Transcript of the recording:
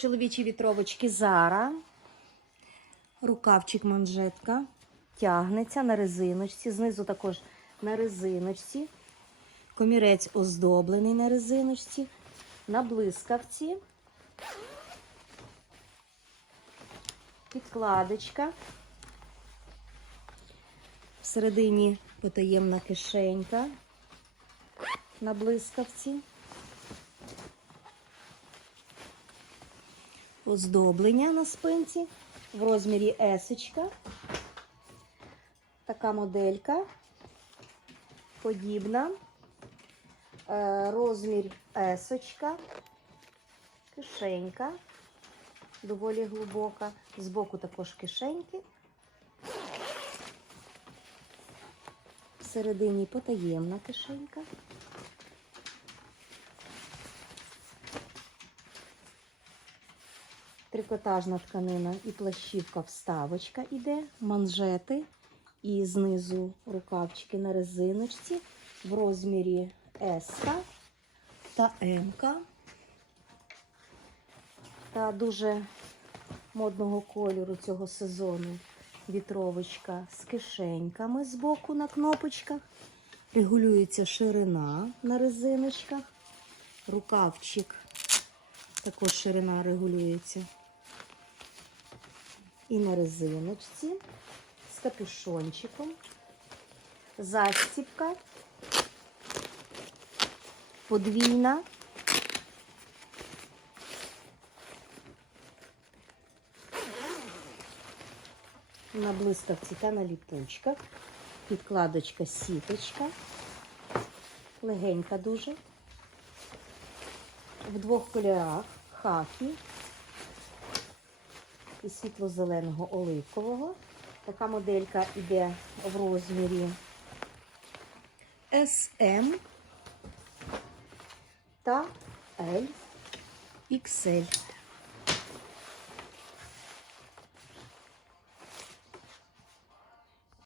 Чоловічі вітровочки Зара. Рукавчик манжетка. Тягнеться на резиночці. Знизу також на резиночці. Комірець оздоблений на резиночці. На блискавці. Підкладочка. Всередині потаємна кишенька на блискавці. Оздоблення на спинці в розмірі есочка. Така моделька подібна. Е, Розмір есочка. Кишенька. Доволі глибока. Збоку також кишеньки. Всередині потаємна кишенька. Трикотажна тканина і плащівка вставочка іде, манжети і знизу рукавчики на резиночці в розмірі S та М. Та дуже модного кольору цього сезону вітровочка з кишеньками з боку на кнопочках. Регулюється ширина на резиночках. Рукавчик також ширина регулюється. І на резиночці з капюшончиком. Застіпка. Подвійна. На блискавці та на ліпучках. Підкладочка сіточка. Легенька дуже. В двох кольорах хакі і світло-зеленого оливкового. Така моделька йде в розмірі SM та L XL.